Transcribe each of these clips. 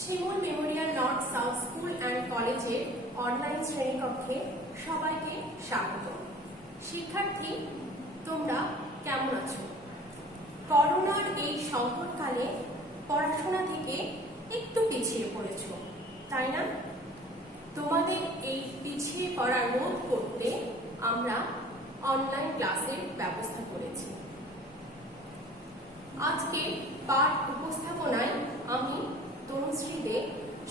Shimul Memorial north south school and কলেজের online শ্রেণীকক্ষে সবাইকে স্বাগত। শিক্ষার্থী, তোমরা কেমন আছো? করোনার এই সংকটকালে পড়াশোনা থেকে একটু পিছিয়ে পড়েছো, তাই না? তোমাদের এই পিছিয়ে পড়া রোধ করতে আমরা অনলাইন ক্লাসের ব্যবস্থা করেছি। আজকে পাঠ উপস্থাপনায় আমি তনুশ্রী দে,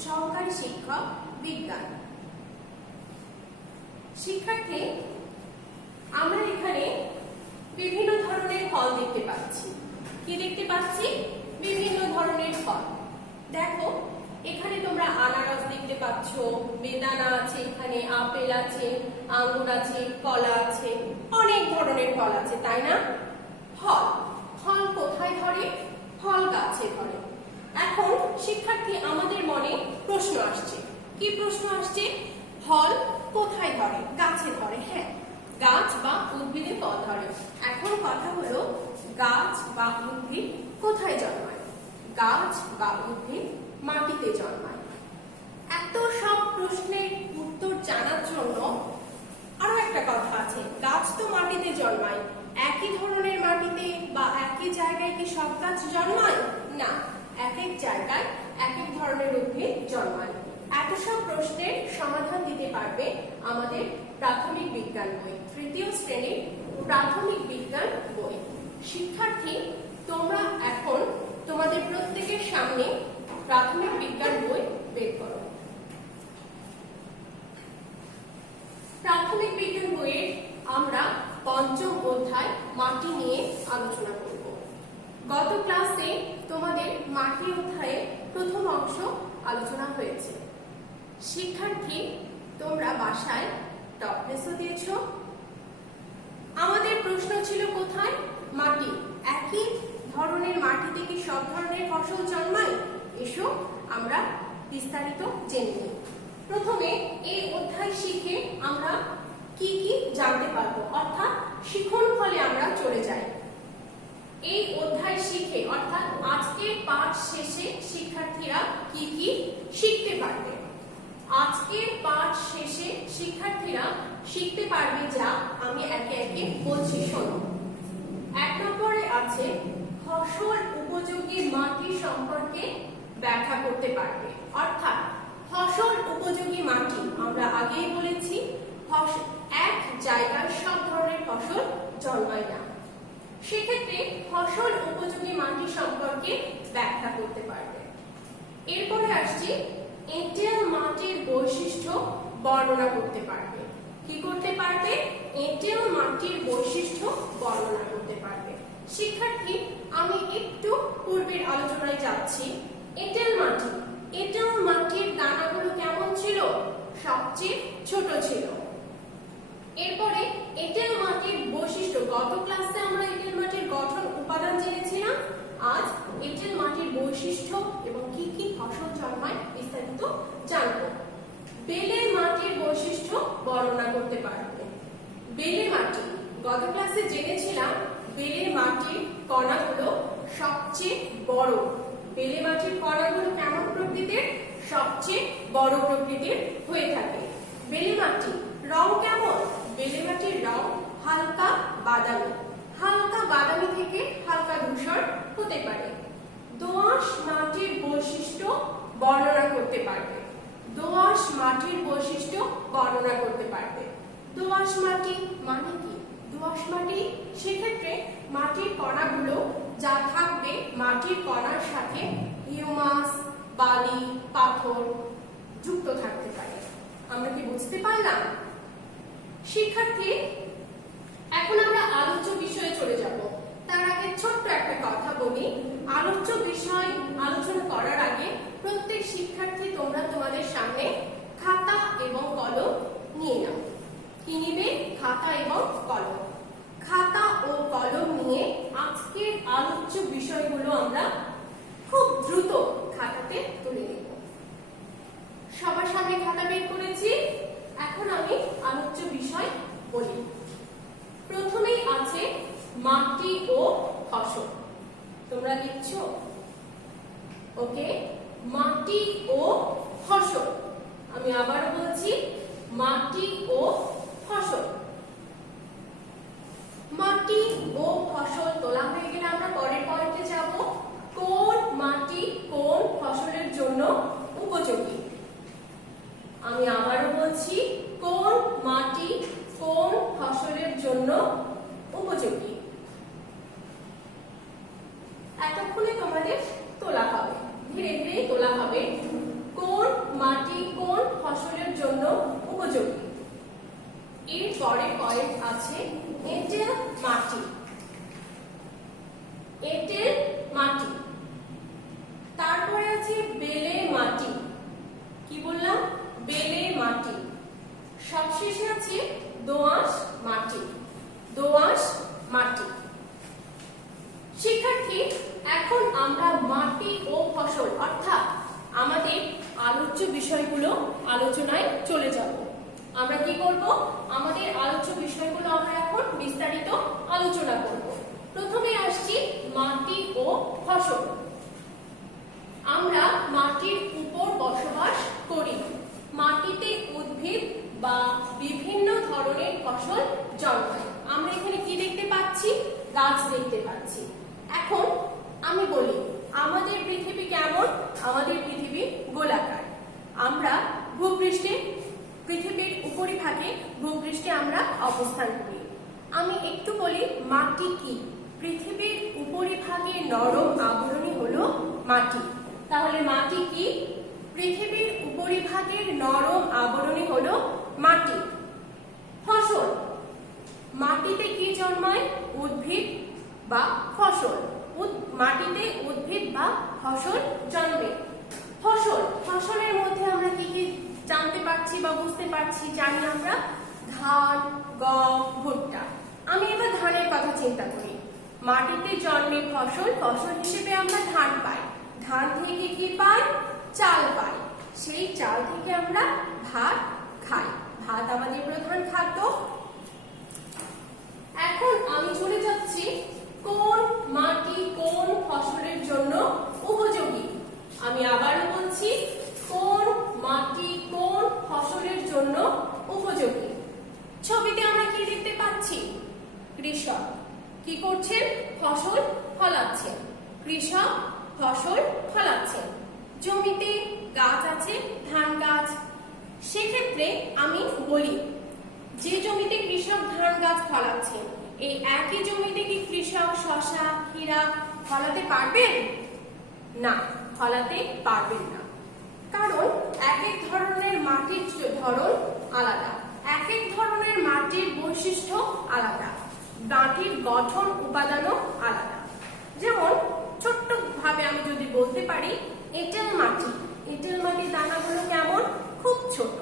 সহকারী শিক্ষক বিজ্ঞান। শিক্ষার্থী, আমরা এখানে বিভিন্ন ধরনের ফল দেখতে পাচ্ছি। কি দেখতে পাচ্ছি? বিভিন্ন ধরনের ফল। দেখো, এখানে তোমরা আনারস দেখতে পাচ্ছ, বেদানা আছে, এখানে আপেল আছে, আঙ্গুর আছে, কলা আছে, অনেক ধরনের ফল আছে, তাই না? ফল ফল কোথায় ধরে? ফল গাছে ধরে। এখন শিক্ষার্থী, আমাদের মনে প্রশ্ন আসছে। কি প্রশ্ন আসছে? ফল কোথায় ধরে? গাছে ধরে। হ্যাঁ, গাছ বা উদ্ভিদে ফল ধরে। এখন কথা হলো, গাছ বা উদ্ভিদ কোথায় জন্মায়? গাছ বা উদ্ভিদ মাটিতে জন্মায়। এত সব প্রশ্নের উত্তর জানার জন্য আরো একটা কথা আছে। গাছ তো মাটিতে জন্মায়, একই ধরনের মাটিতে বা একই জায়গায় কি সব গাছ জন্মায়? না, এক এক জায়গায় এক এক ধরনের উদ্ভিদ জন্মায়। এত সব প্রশ্নের সমাধান দিতে পারবে আমাদের প্রাথমিক বিজ্ঞান বই, তৃতীয় শ্রেণীর প্রাথমিক বিজ্ঞান বই। শিক্ষার্থী, তোমরা এখন তোমাদের প্রত্যেকের সামনে প্রাথমিক বিজ্ঞান বই বের করো। প্রাথমিক বিজ্ঞান বইয়ের আমরা পঞ্চম অধ্যায় মাটি নিয়ে আলোচনা করব। গত ক্লাসে তোমাদের মাটি অধ্যায়ের প্রথম অংশ আলোচনা হয়েছে। শিক্ষার্থী, তোমরা বাসায় টপলেসও দিয়েছ। আমাদের প্রশ্ন ছিল কোথায়? মাটি। একই ধরনের মাটিতে কি সব ধরনের ফসল জন্মায়? এসো আমরা বিস্তারিত জেনে নিই। প্রথমে এই অধ্যায় শিখে আমরা কি কি জানতে পারবো, অর্থাৎ শিখন ফলে আমরা চলে যাই। এই অধ্যায় শিখে, অর্থাৎ আজকের পাঠ শেষে শিক্ষার্থীরা কি কি শিখতে পারবে? আজকের পাঠ শেষে শিক্ষার্থীরা শিখতে পারবে যা আমি একে একে বলছি, শোনো। 1 নম্বরে আছে ফসল উপযোগী মাটি সম্পর্কে ব্যাখ্যা করতে পারবে। অর্থাৎ ফসল উপযোগী মাটি, আমরা আগেই বলেছি, এক জায়গায় সব ধরনের ফসল জন্মায় না। সেক্ষেত্রে ফসল উপযোগী মাটি সম্পর্কে ব্যাখ্যা করতে পারবে। এরপরে আসছি, এঁটেল মাটির বৈশিষ্ট্য বর্ণনা করতে পারবে। কি করতে পারবে? এঁটেল মাটির বৈশিষ্ট্য বর্ণনা করতে পারবে। শিক্ষার্থী, আমি একটু পূর্বের আলোচনায় যাচ্ছি। এঁটেল মাটি, এঁটেল মাটির দানাগুলো কেমন ছিল? সবচেয়ে ছোট ছিল। এরপরে এঁটেল মাটির বৈশিষ্ট্য, গত ক্লাসে আমরা এঁটেল মাটির গঠন উপাদান জেনেছিলাম। আজ এঁটেল মাটির বৈশিষ্ট্য এবং কি কি ফসল জন্মায় বিস্তারিত জানব। বেলে মাটির বৈশিষ্ট্য বর্ণনা করতে পারবে। বেলে মাটি, গত ক্লাসে জেনেছিলাম বেলে মাটির কণাগুলো সবচেয়ে বড়। বেলে মাটির কণাগুলো কেমন প্রকৃতির? সবচেয়ে বড় প্রকৃতির হয়ে থাকে। বেলে মাটি রং কেমন? বেলে মাটির রং হালকা বাদামি। হালকা বাদামি থেকে হালকা ধূসর হতে পারে। দোআঁশ মাটির বৈশিষ্ট্য বর্ণনা করতে পারবে। দোআঁশ মাটির বৈশিষ্ট্য বর্ণনা করতে পারবে। দোআঁশ মাটি মানে কি? দোআঁশ মাটি, সেক্ষেত্রে মাটির কণাগুলো যা থাকবে, মাটির কণার সাথে হিউমাস, বালি, পাথর যুক্ত থাকতে পারে। আমরা কি বুঝতে পারলাম? শিক্ষার্থী, এখন আমরা আলোচ্য বিষয়ে চলে যাব। তার আগে ছোট্ট একটা কথা বলি। আলোচ্য বিষয় আলোচনা করার আগে প্রত্যেক শিক্ষার্থী তোমরা তোমাদের সামনে খাতা এবং কলম নিয়ে নাও। কি নিবে? খাতা এবং কলম। খাতা ও কলম নিয়ে আজকের আলোচ্য বিষয়গুলো আমরা খুব দ্রুত খাতাতে তুলে নেব। সবার সামনে খাতা বের করেছি। এখন আমি আলোচ্য বিষয় বলি। প্রথমেই আছে মাটি ও ফসল। তোমরা লিখছো? ওকে, মাটি ও ফসল। আমি আবারও বলছি, মাটি ও ফসল। মাটি ও ফসল তোলা হয়ে গেলে আমরা পরের পয়েন্টে যাব, কোন মাটি কোন ফসলের জন্য উপযোগী। আমি আবারও বলছি, কোন মাটি কোন ফসলের জন্য উপযোগী। এতক্ষণে তোমাদের তোলা হবে, ধীরে ধীরে তোলা হবে, কোন মাটি কোন ফসলের জন্য উপযোগী। এর পরে পয়েন্ট আছে এঁটেল মাটি। এঁটেল মাটি, তারপরে আছে বেলে মাটি। কি বললাম? বেলে মাটি। সবশেষে আছে দোআঁশ মাটি। দোআঁশ মাটি। শিক্ষার্থী, এখন আমরা মাটি ও ফসল অর্থাৎ আমাদের আলোচ্য বিষয়গুলো আলোচনায় চলে যাব। আমরা কি করব? আমাদের আলোচ্য বিষয়গুলো আমরা এখন বিস্তারিত আলোচনা করব। প্রথমে আসছি মাটি ও ফসল। আমরা মাটির উপর বসবাস করি। মাটিতে উদ্ভিদ বা বিভিন্ন ধরনের ফসল জন্মায়। আমরা এখানে কি দেখতে পাচ্ছি? গাছ দেখতে পাচ্ছি। এখন আমি বলি, আমাদের পৃথিবী কেমন? আমাদের পৃথিবী গোলাকার। আমরা ভূপৃষ্ঠে, পৃথিবীর উপরিভাগে ভূপৃষ্ঠে আমরা অবস্থান করি। আমি একটু বলি মাটি কি। পৃথিবীর উপরিভাগে নরম আবরণী হলো মাটি। তাহলে মাটি কি? পৃথিবীর উপরিভাগের নরম আবরণী হলো মাটি। ফসল, মাটিতে কি জন্মায়? উদ্ভিদ বা ফসল। মাটিতে উদ্ভিদ বা ফসল জন্মে। ফসল, ফসলের মধ্যে আমরা কি কি জানতে পারছি বা বুঝতে পারছি? জানি আমরা ধান, গম, ভুট্টা। আমি এবার ধানের কথা চিন্তা করি। মাটিতে জন্মে ফসল, ফসল হিসেবে আমরা ধান পাই। ধান থেকে কি পাই? চাল পাই। সেই চাল থেকে আমরা ভাত খাই। ভাত আমাদের প্রধান খাদ্য। এখন আমি চলে যাচ্ছি কোন মাটি কোন ফসলের জন্য উপযোগী। আমি আবারও বলছি, কোন মাটি কোন ফসলের জন্য উপযোগী। ছবিতে আমরা কি দেখতে পাচ্ছি? কৃষক কি করছেন? ফসল ফলাচ্ছেন। কৃষক ফসল ফলাচ্ছেন। জমিতে গাছ আছে, ধান গাছ। সেক্ষেত্রে আমি বলি, যে জমিতে কৃষক ধান গাছ ফলাচ্ছেন, এই একই জমিতে কি কৃষক শসা, ক্ষীরা ফলাতে পারবেন? না, ফলাতে পারবেন না। কারণ এক এক ধরনের মাটির ধরন আলাদা, এক এক ধরনের মাটির বৈশিষ্ট্য আলাদা, মাটির গঠন উপাদানও আলাদা। যেমন ছোট্ট ভাবে আমি যদি বলতে পারি, এঁটেল মাটি। এঁটেল মাটির দানাগুলো কেমন? খুব ছোট।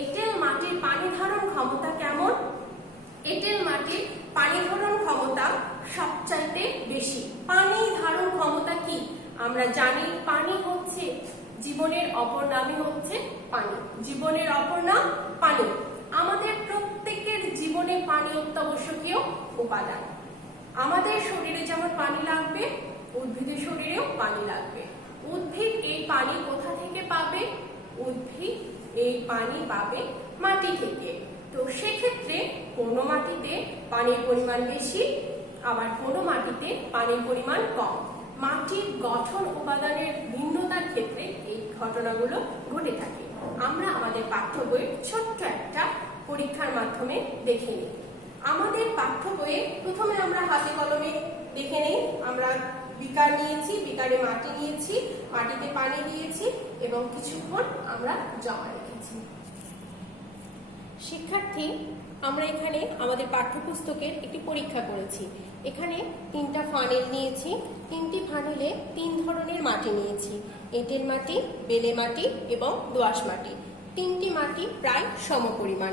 এঁটেল মাটির পানি ধারণ ক্ষমতা কেমন? এঁটেল মাটির পানি ধারণ ক্ষমতা সবচাইতে বেশি। পানি ধারণ ক্ষমতা কি? আমরা জানি পানি হচ্ছে জীবনের অপর নামই হচ্ছে পানি। জীবনের অপর নাম পানি। আমাদের প্রত্যেকের জীবনে পানি অত্যাবশ্যকীয় উপাদান। আমাদের শরীরে যেমন পানি লাগবে, উদ্ভিদের শরীরেও পানি লাগবে। উদ্ভিদ এই পানি কোথা থেকে পাবে? উদ্ভিদ এই পানি পাবে মাটি থেকে। তো সেক্ষেত্রে কোনো মাটিতে পানির পরিমাণ বেশি, আবার কোনো মাটিতে পানির পরিমাণ কম। মাটির গঠন উপাদানের ভিন্নতার ক্ষেত্রে এই ঘটনাগুলো ঘটে থাকে। আমরা আমাদের পাঠ্য বইয়ের ছোট্ট একটা পরীক্ষার মাধ্যমে দেখে নিই। আমাদের পাঠ্য বইয়ে প্রথমে আমরা হাতে কলমে দেখে নেই। আমরা বিকার নিয়েছি, বিকারে মাটি নিয়েছি, মাটিতে পানি দিয়েছি এবং কিছুক্ষণ আমরা জমা রেখেছি। শিক্ষার্থী, আমরা এখানে আমাদের পাঠ্যপুস্তকের একটি পরীক্ষা করেছি। এখানে 3টা ফানেল নিয়েছি। 3টি ফানেলে 3 ধরনের মাটি নিয়েছি, এঁটেল মাটি, বেলে মাটি এবং দোআঁশ মাটি। 3টি মাটি প্রায় সমপরিমাণ।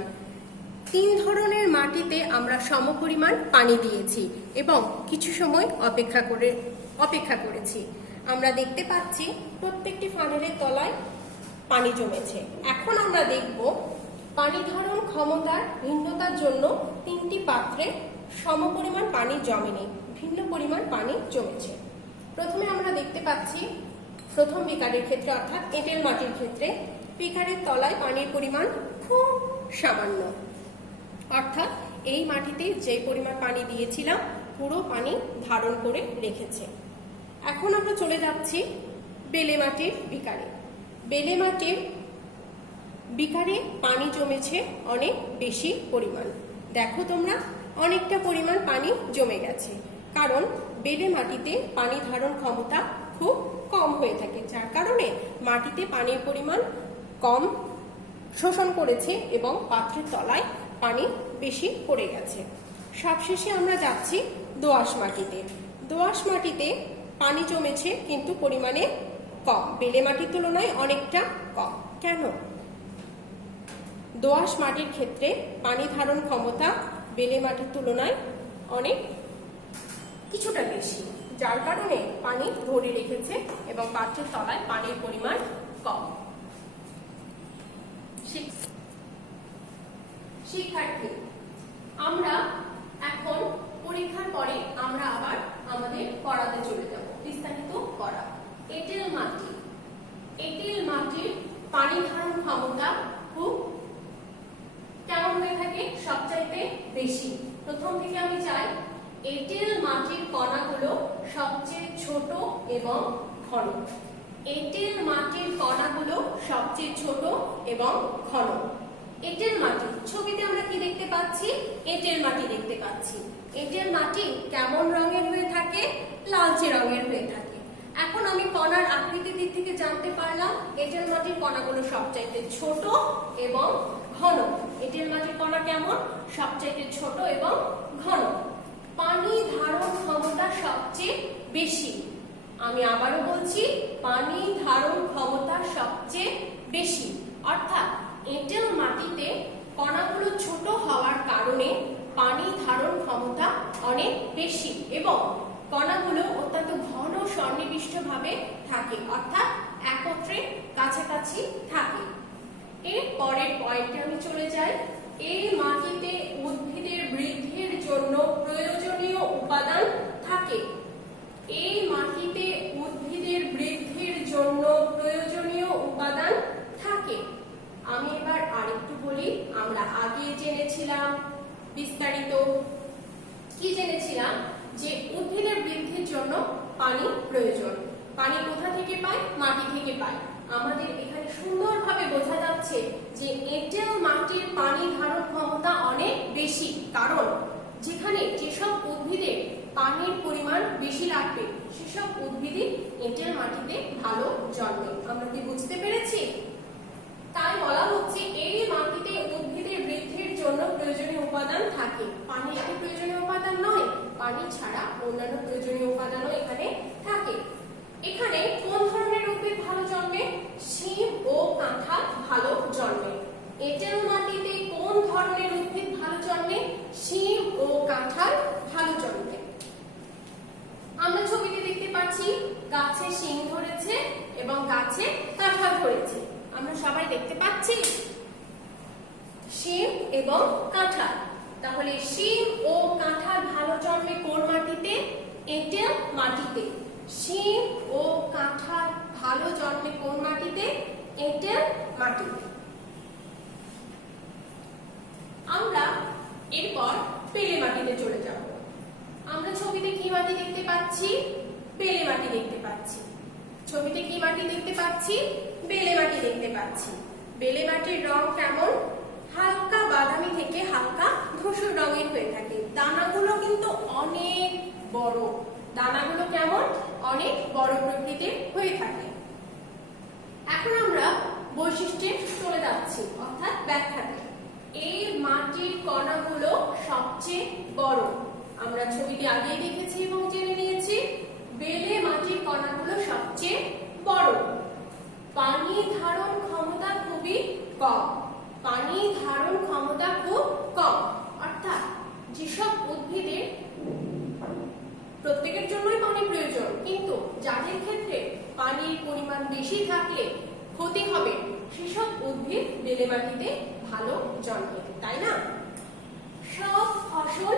3 ধরনের মাটিতে আমরা সমপরিমাণ পানি দিয়েছি এবং কিছু সময় অপেক্ষা করেছি। আমরা দেখতে পাচ্ছি প্রত্যেকটি ফানেলের তলায় পানি জমেছে। এখন আমরা দেখব পানি ধারণ ক্ষমতার ভিন্নতার জন্য 3টি পাত্রে সমপরিমাণ পানি জমেনি, ভিন্ন পরিমাণ পানি জমেছে। প্রথমে আমরা দেখতে পাচ্ছি প্রথম বিকারের ক্ষেত্রে অর্থাৎ এঁটেল মাটির ক্ষেত্রে বিকারের তলায় পানির পরিমাণ খুব সামান্য, অর্থাৎ এই মাটিতে যে পরিমাণ পানি দিয়েছিলাম পুরো পানি ধারণ করে রেখেছে। এখন আমরা চলে যাচ্ছি বেলে মাটির বিকারে। বেলে মাটির বিকারে পানি জমেছে অনেক বেশি পরিমাণ। দেখো তোমরা, অনেকটা পরিমাণ পানি জমে গেছে, কারণ বেলে মাটিতে পানি ধারণ ক্ষমতা খুব কম হয়ে থাকে, যার কারণে মাটিতে পানির পরিমাণ কম শোষণ করেছে এবং পাত্রের তলায় পানি বেশি পড়ে গেছে। সবশেষে আমরা যাচ্ছি দোআঁশ মাটিতে। দোআঁশ মাটিতে পানি জমেছে কিন্তু পরিমাণে কম, বেলে মাটির তুলনায় অনেকটা কম। কেন? দোআঁশ মাটির ক্ষেত্রে পানি ধারণ ক্ষমতা বেলে মাটির তুলনায় অনেক কিছুটা বেশি, যার কারণে পানি ধরে রেখেছে এবং পাত্রের তলায় পানির পরিমাণ কম। শিক্ষার্থী, আমরা এখন পরীক্ষার পরে আমরা আবার আমাদের পড়াতে চলে যাব। বিস্তারিত পড়া। এঁটেল মাটি। এঁটেল মাটির পানি ধারণ ক্ষমতা খুব কেমন হয়ে থাকে? সবচাইতে বেশি। প্রথম থেকে আমি চাই, এঁটেল মাটির কণাগুলো সবচেয়ে ছোট এবং ঘন। এঁটেল মাটির কণাগুলো সবচেয়ে ছোট এবং ঘন। এঁটেল মাটি, ছবিতে আমরা কি দেখতে পাচ্ছি? এঁটেল মাটি দেখতে পাচ্ছি। এঁটেল মাটি কেমন রঙের হয়ে থাকে? লালচে রঙের হয়ে থাকে। এখন আমি কণার আকৃতির দিক থেকে জানতে পারলাম এঁটেল মাটির কণাগুলো সবচাইতে ছোট এবং ঘন। এঁটেল মাটির কণা কেমন? সবচাইতে ছোট এবং ঘন। পানি ধারণ ক্ষমতা সবচেয়ে বেশি। আমি আবারও বলছি, পানি ধারণ ক্ষমতা সবচেয়ে বেশি, অর্থাৎ এঁটেল মাটিতে কণাগুলো ছোট হওয়ার কারণে পানি ধারণ ক্ষমতা অনেক বেশি এবং কণাগুলো অত্যন্ত ঘন সন্নিবিষ্টভাবে থাকে, অর্থাৎ একত্রে কাছাকাছি থাকে। এর পরের পয়েন্টে আমি চলে যাই। এই মাটিতে উদ্ভিদের বৃদ্ধির জন্য প্রয়োজনীয় উপাদান থাকে। এই মাটিতে উদ্ভিদের বৃদ্ধির জন্য প্রয়োজনীয় উপাদান থাকে। আমি এবার আরেকটু বলি। আমরা আগে জেনেছিলাম বিস্তারিত, কি জেনেছিলাম? যে উদ্ভিদের বৃদ্ধির জন্য পানি প্রয়োজন। পানি কোথা থেকে পায়? মাটি থেকে পায়। আমাদের এখানে সুন্দরভাবে বোঝা যাচ্ছে যে এঁটেল মাটির পানি ধারণ ক্ষমতা অনেক বেশি, কারণ যেখানে যেসব উদ্ভিদের পানির পরিমাণ বেশি লাগবে সেসব উদ্ভিদই এঁটেল মাটিতে ভালো জন্মে। আমরা কি বুঝতে পেরেছি? তাই বলা হচ্ছে এই মাটিতে উদ্ভিদের বৃদ্ধির জন্য প্রয়োজনীয় উপাদান থাকে। পানি একটি প্রয়োজনীয় উপাদান নয়, পানি ছাড়া অন্যান্য প্রয়োজনীয় উপাদানও এখানে থাকে। এখানে কোন ধরনের উদ্ভিদ ভালো জন্মে? শিম ও কাঁঠাল ভালো জন্মে। এঁটেল মাটিতে কোন ধরনের উদ্ভিদ ভালো জন্মে? শিম ও কাঁঠাল ভালো জন্মে। আমরা ছবিতে দেখতে পাচ্ছি গাছে শিম ধরেছে এবং গাছে কাঁঠাল ধরেছে। আমরা সবাই দেখতে পাচ্ছি শিম এবং কাঁঠাল। তাহলে শিম ও কাঁঠাল ভালো জন্মে কোন মাটিতে? এঁটেল মাটিতে। শিম ও কাঁঠাল ভালো জন্মে কোন মাটিতে? এঁটেল মাটিতে। আমরা এরপর বেলে মাটিতে চলে যাব। আমরা ছবিতে কি মাটি দেখতে পাচ্ছি? বেলে মাটি দেখতে পাচ্ছি। ছবিতে কি মাটি দেখতে পাচ্ছি? বেলে মাটি দেখতে পাচ্ছি। বেলে মাটির রং কেমন? হালকা বাদামি থেকে হালকা ধূসর রঙের হয়ে থাকে। দানাগুলো কিন্তু অনেক বড়। দানাগুলো কেমন? অনেক বড় প্রকৃতির হয়ে থাকে। এখন আমরা বৈশিষ্ট্যে চলে যাচ্ছি, অর্থাৎ ব্যাখ্যাতে। এই মাটির কণাগুলো সবচেয়ে বড়। আমরা ছবিতে আগেই দেখেছি এবং জেনে নিয়েছি বেলে মাটির কণাগুলো সবচেয়ে বড়। পানি ধারণ ক্ষমতা খুবই কম। পানি ধারণ ক্ষমতা খুব কম, অর্থাৎ যেসব উদ্ভিদের প্রত্যেকের জন্যই পানি প্রয়োজন, কিন্তু যাদের ক্ষেত্রে পানির পরিমাণ বেশি থাকলে ক্ষতি হবে সেসব উদ্ভিদ বেলে মাটিতে ভালো জন্মে, তাই না? সব ফসল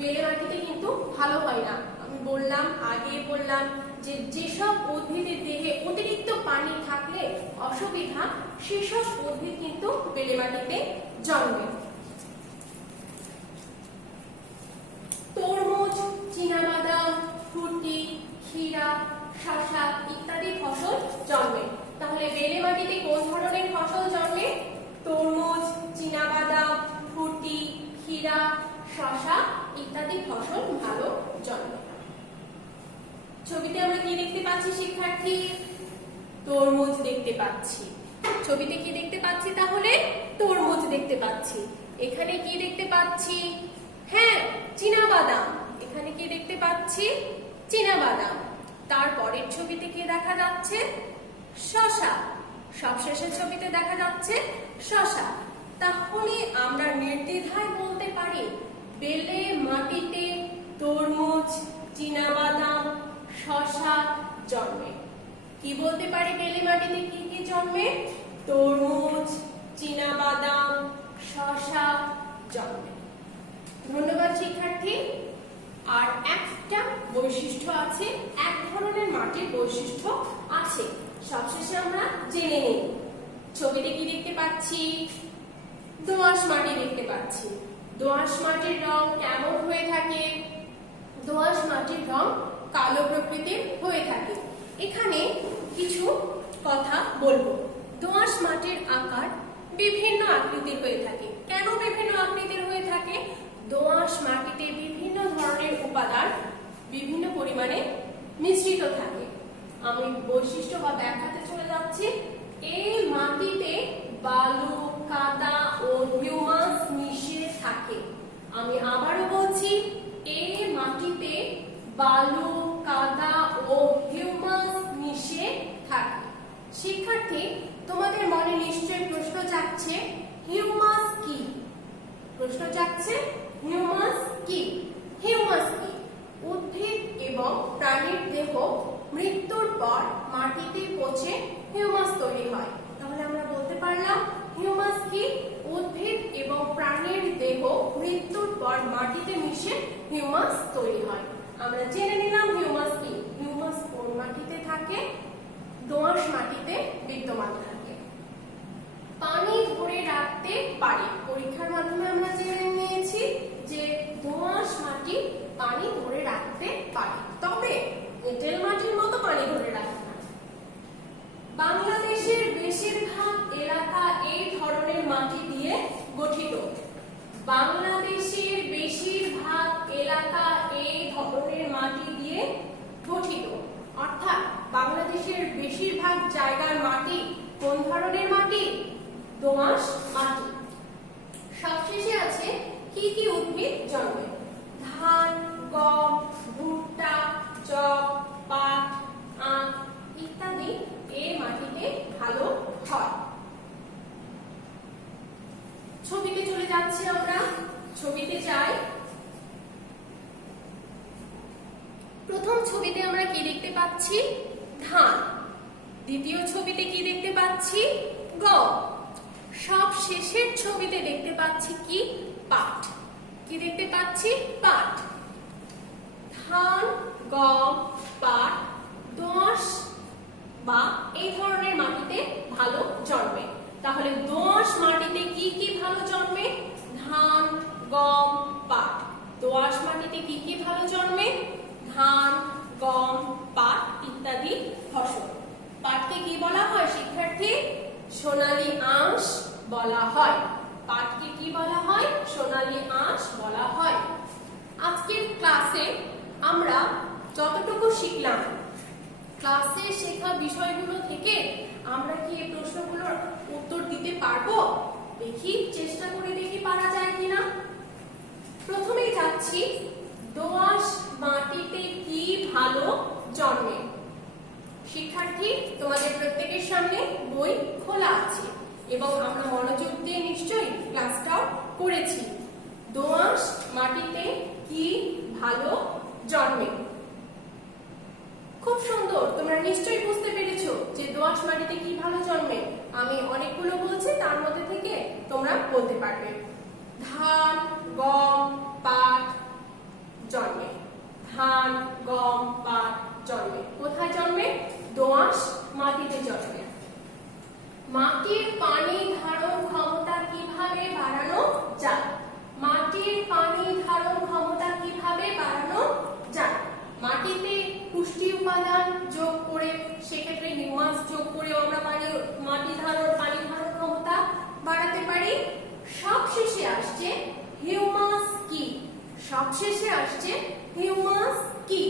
বেলে মাটিতে কিন্তু ভালো হয় না। আমি বললাম, আগে বললাম যে যেসব উদ্ভিদের দেহে অতিরিক্ত পানি থাকলে অসুবিধা সেসব উদ্ভিদ কিন্তু বেলে মাটিতে জন্মে। তরমুজ, চীনাবাদাম, ফুটি, ক্ষীরা, শসা ইত্যাদি ফসল জন্মে। তাহলে বেলে মাটিতে কোন ধরনের ফসল জন্মে? তরমুজ, চীনাবাদাম, ফুটি, ক্ষীরা, শসা ইত্যাদি ফসল ভালো জন্মে। ছবিতে আমরা কি দেখতে পাচ্ছি শিক্ষার্থী? তরমুজ দেখতে পাচ্ছি। ছবিতে কি দেখতে পাচ্ছি তাহলে? তরমুজ দেখতে পাচ্ছি। এখানে কি দেখতে পাচ্ছি? হ্যাঁ, চীনাবাদাম। এখানে কি দেখতে পাচ্ছি? চীনাবাদাম। তারপরের ছবিতে কি দেখা যাচ্ছে? শসা। সবশেষের ছবিতে দেখা যাচ্ছে শসা। তাহলে আমরা নির্দ্বিধায় বলতে পারি বেলে মাটিতে তরমুজ, চীনাবাদাম, শসা জন্মে। কি বলতে পারি বেলে মাটিতে কি কি জন্মে? তরমুজ, চীনাবাদাম, শসা জন্মে। ধন্যবাদ শিক্ষার্থী। আর একটা বৈশিষ্ট্য আছে, এক ধরনের মাটির বৈশিষ্ট্য আছে, সবশেষে আমরা জেনে নিই। ছবিতে কি দেখতে পাচ্ছি? দোআঁশ মাটি দেখতে পাচ্ছি। দোআঁশ মাটির রং কেমন হয়ে থাকে? দোআঁশ মাটির রং কালো প্রকৃতির হয়ে থাকে। এখানে কিছু কথা বলবো। দোআঁশ মাটির আকার বিভিন্ন আকৃতির হয়ে থাকে। কেন বিভিন্ন আকৃতির হয়ে থাকে? দোআঁশ মাটিতে বিভিন্ন ধরনের উপাদান বিভিন্ন পরিমাণে মিশ্রিত থাকে। আমি বৈশিষ্ট্য বা ব্যাখ্যাতে চলে যাচ্ছি। এই মাটিতে বালু, কাদা ও হিউমাস মিশে থাকে। আমি আবারও বলছি, এই মাটিতে বালু, কাদা ও হিউমাস মিশে থাকে। শিক্ষার্থী, তোমাদের মনে নিশ্চয়ই প্রশ্ন জাগছে, হিউমাস কি? প্রশ্ন জাগছে, হিউমাস কি? হিউমাস কি? উদ্ভিদ এবং প্রাণীর দেহ মৃত্যুর পর মাটিতে পচে হিউমাস তৈরি হয়। তাহলে আমরা বলতে পারলাম হিউমাস কি? উদ্ভিদ এবং প্রাণীর দেহ মৃত্যুর পর মাটিতে মিশে হিউমাস তৈরি হয়। আমরা জেনে নিলাম হিউমাস কি। হিউমাস কোন মাটিতে থাকে? দোআঁশ মাটিতে বিদ্যমান থাকে। পানি ধরে রাখতে পারে। পরীক্ষার মাধ্যমে আমরা জেনে নিয়েছি যে দোআঁশ মাটি পানি ধরে রাখতে পারে, তবে এঁটেল মাটির মতো পানি ধরে রাখে না। বাংলাদেশের বেশিরভাগ এলাকা এই ধরনের মাটি দিয়ে গঠিত। বাংলাদেশের বেশিরভাগ এলাকা এই ধরনের মাটি দিয়ে গঠিত। অর্থাৎ বাংলাদেশের বেশিরভাগ জায়গার মাটি কোন ধরনের মাটি? দোআঁশ মাটি। সবশেষে আছে কি কি উদ্ভিদ জন্মে? ধান, গম, ভুট্টা, যব, পাট, আখ ইত্যাদি এই মাটিতে ভালো হয়। ছবিতে চলে যাচ্ছি আমরা। ছবিতে যাই। প্রথম ছবিতে আমরা কি দেখতে পাচ্ছি? ধান। দ্বিতীয় ছবিতে কি দেখতে পাচ্ছি? গম। সব শেষের ছবিতে দেখতে পাচ্ছি কি? পাট। কি দেখতে পাচ্ছি? পাট। ধান, গম, পাট দোআঁশ বা এই ধরনের মাটিতে ভালো জন্মে। তাহলে দোআঁশ মাটিতে কি কি ভালো জন্মে? ধান, গম, পাট। দোআঁশ মাটিতে কি কি ভালো জন্মে? ধান, গম, পাট ইত্যাদি ফসল। পাটকে কি বলা হয় শিক্ষার্থী? সোনালী আঁশ বলা হয়। পাটকে কি বলা হয়? সোনালী আঁশ বলা হয়। আজকের ক্লাসে আমরা যতটুকু শিখলাম, ক্লাসে শেখা বিষয়গুলো থেকে আমরা কি এই প্রশ্নগুলোর উত্তর দিতে পারবো? দেখি, চেষ্টা করে দেখি পারা যায় কিনা। প্রথমে যাচ্ছি, দোআঁশ মাটিতে কি ভালো জন্মে? শিক্ষার্থী, তোমাদের প্রত্যেকের সামনে বই খোলা আছে এবং আমরা মনোযোগ দিয়ে নিশ্চয়ই ক্লাসটাও করেছি। দোআঁশ মাটিতে কি ভালো জন্মে? খুব সুন্দর, তোমরা নিশ্চয়ই বুঝতে পেরেছো যে দোআঁশ মাটিতে কি ভালো জন্মে। আমি অনেকগুলো বলছি, তার মধ্যে থেকে তোমরা বলতে পারবে। ধান, গম, পাট জন্মে। ধান, গম, পাট জন্মে। কোথায় জন্মে? দোআঁশ মাটিতে জন্মে। মাটির পানি ধারণ ক্ষমতা কিভাবে বাড়ানো যায়? মাটির পানি ধারণ ক্ষমতা কিভাবে বাড়ানো যায়? মাটিতে পুষ্টি উপাদান যোগ করে, সেক্ষেত্রে হিউমাস যোগ করে আমরা পানি ধারণ ক্ষমতা বাড়াতে পারি। সবশেষে আসছে হিউমাস কি? সবশেষে আসছে হিউমাস কি?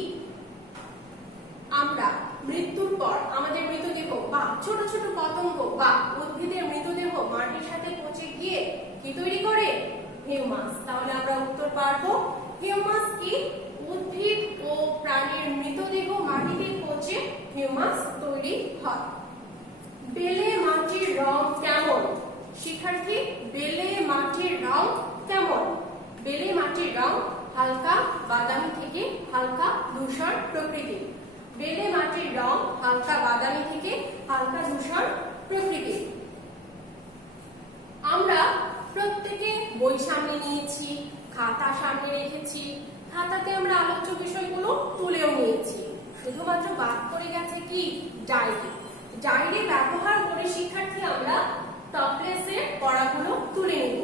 আমরা মৃত্যুর পর আমাদের মৃতদেহ বা ছোট ছোট পতঙ্গ বা উদ্ভিদের মৃতদেহ মাটির সাথে পচে গিয়ে কি তৈরি করে? হিউমাস। তাহলে আমরা উত্তর পারবো হিউমাস কি? উদ্ভিদ ও প্রাণীর মৃতদেহ মাটিতে পচে হিউমাস তৈরি হয়। বেলে মাটির রং কেমন? শিক্ষার্থী, বেলে মাটির রং কেমন? বেলে মাটির রং হালকা বাদামি থেকে হালকা ধূসর প্রকৃতির। বেলে মাটির রং হালকা বাদামি থেকে হালকা ধূসর প্রকৃতির। আমরা প্রত্যেকে বই সামনে নিয়েছি, খাতা সামনে রেখেছি, খাতাতে আমরা আলোচ্য বিষয়গুলো তুলেও নিয়েছি। শুধুমাত্র বাদ পড়ে গেছে কি? ডায়েরি। ডায়েরি ব্যবহার করে শিক্ষার্থী আমরা টপলেসের পড়াগুলো তুলে নেব।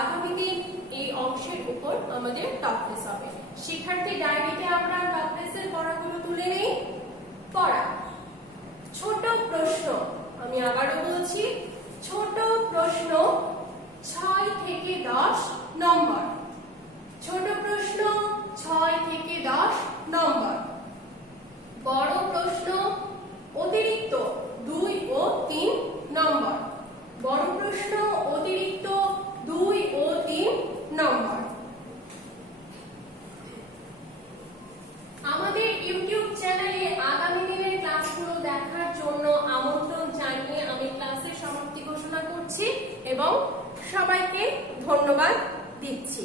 আগামী দিন এই অংশের উপর আমাদের টপলেস হবে। শিক্ষার্থী, ডায়েরিতে আমরা টপলেসের পড়াগুলো তুলে নেই। পড়া। ছোট প্রশ্ন, আমি আবারও বলছি, ছোট প্রশ্ন 6 থেকে 10 নম্বর। ছোট প্রশ্ন 6 থেকে 10 নম্বর। বড় প্রশ্ন অতিরিক্ত 2 ও 3 নম্বর। বড় প্রশ্ন অতিরিক্ত 2 ও 3 নম্বর। আমাদের ইউটিউব চ্যানেলে আগামী দিনের ক্লাসগুলো দেখার জন্য আমন্ত্রণ জানিয়ে আমি ক্লাসের সমাপ্তি ঘোষণা করছি এবং সবাইকে ধন্যবাদ দিচ্ছি।